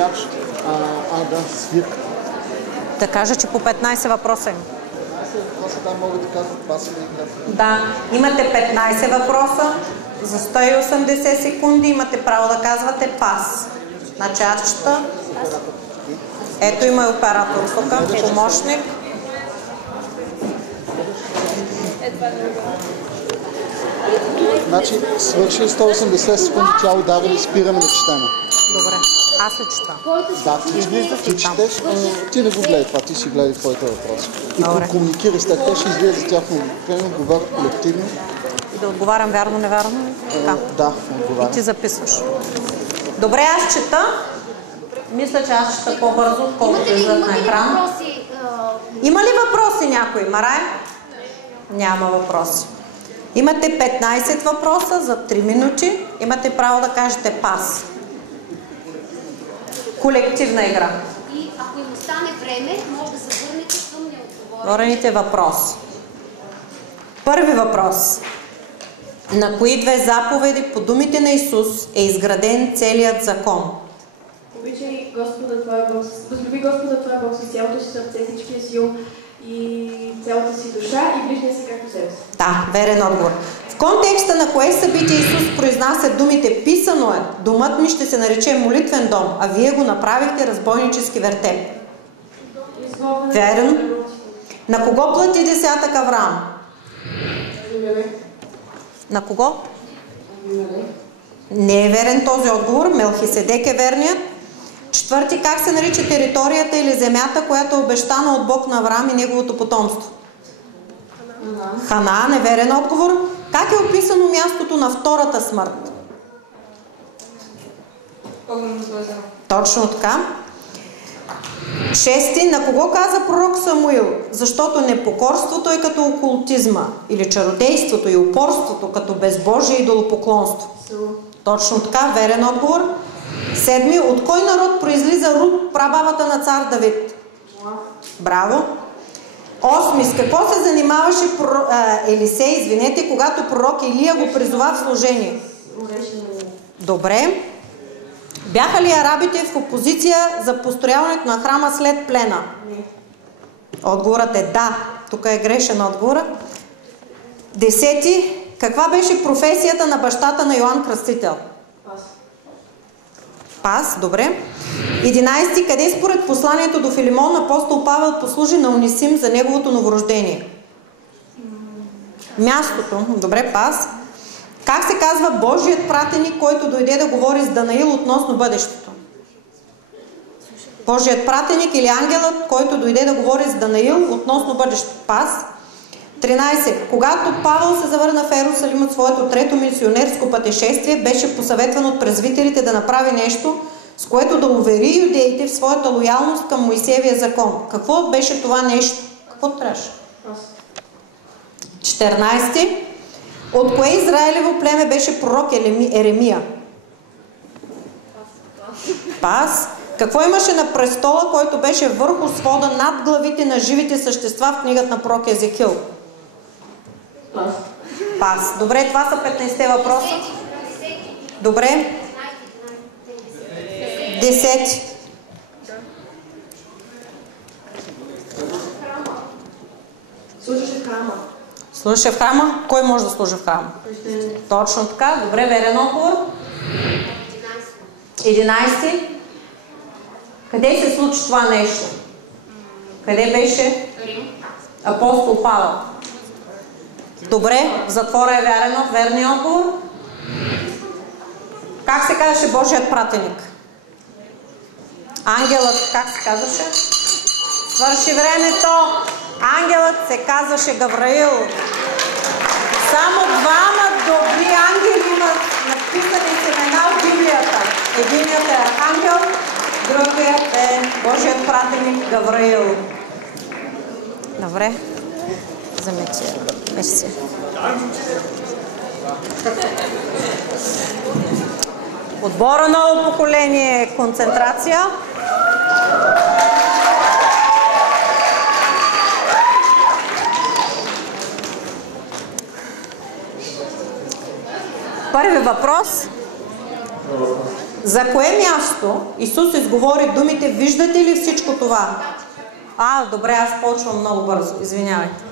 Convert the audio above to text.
стояч. Да, свирка. Да кажа, че по 15 въпроса има. 15 въпроса, да, могат да казват пас или игра. Да, имате 15 въпроса за 180 секунди, имате право да казвате пас. Значи аз чета. Ето има и оператор тук, помощник. Значи, свърши 180 секунди, тя удава и спираме на четене. Добре, аз ли чета? Да, ти четеш, но ти не го гледай това, ти си гледай твоите въпроси. И комуникирай с тях, те ще излизат за тяхно време, говорят колективно. И да отговарям вярно, невярно? Да, отговарям. И ти записваш. Добре, аз чета. Мисля, че аз чета по-бързо, отколкото излизат на екран. Има ли въпроси някой? Марай? Няма въпроси. Имате 15 въпроса за 3 минути. Имате право да кажете пас. Колективна игра. И ако им остане време, може да се върнете към неотговорените въпроси. Първи въпрос. На кои две заповеди по думите на Исус е изграден целият закон? Обичай Господа твоя Бог, възлюби Господа твоя Бог с цялото си сърце, всичкия си ум и цялата си душа и ближния си както себе си. Да, верен отговор. В контекста на кое събитие Исус произнася думите "Писано е, домът ми ще се нарече молитвен дом, а вие го направихте разбойнически вертеп"? Верен. На кого плати десятък Авраам? На кого? Не е верен този отговор. Мелхиседек е верният. Четвърти, как се нарича територията или земята, която е обещана от Бог на Авраам и неговото потомство? Ханаан е верен отговор. Как е описано мястото на втората смърт? Точно така. Шести, на кого каза пророк Самуил? Защото непокорството е като окултизма, или чародейството и упорството като безбожие и идолопоклонство. Точно така, верен отговор. Седми, от кой народ произлиза Рут, прабабата на цар Давид? Браво. Осми, с какво се занимаваше Елисей, когато пророк Илия го призова в служение? Добре. Бяха ли арабите в опозиция за построяването на храма след плена? Отговорът е да. Тук е грешен отговор. Десети, каква беше професията на бащата на Йоан Кръстител? Пас, добре. 11. Къде според посланието до Филимон апостол Павел послужи на Унисим за неговото новорождение? Мястото. Добре, пас. Как се казва Божият пратеник, който дойде да говори с Данаил относно бъдещето? Божият пратеник или ангелът, който дойде да говори с Данаил относно бъдещето? Пас. 13. Когато Павел се завърна в Иерусалим от своето трето мисионерско пътешествие, беше посъветван от презвитерите да направи нещо, с което да увери юдеите в своята лоялност към Моисеевия закон. Какво беше това нещо? Какво трябваше? 14. От кое Израилево племе беше пророк Еремия? Пас. Какво имаше на престола, който беше върху свода над главите на живите същества в книгата на пророк Езекил? Пас. Добре, това са 15-те въпроса. Добре. 10. Служеше в храма. Служеше в храма? Кой може да служи в храма? Точно така. Добре, верен отговор. 11. Къде се случи това нещо? Къде беше? Апостол Павел. Добре, в затвора е верният отговор. Как се казваше Божият пратеник? Ангелът, как се казваше? Свърши времето. Ангелът се казваше Гавраил. Само двама добри ангели имат написани с имена от Библията. Единият е Архангел, другият е Божият пратеник Гавраил. Добре. Замече. Мерси. Отбора ново поколение, концентрация. Първи въпрос. За кое място Исус изговори думите: виждате ли всичко това? Добре, аз почвам много бързо, извинявайте.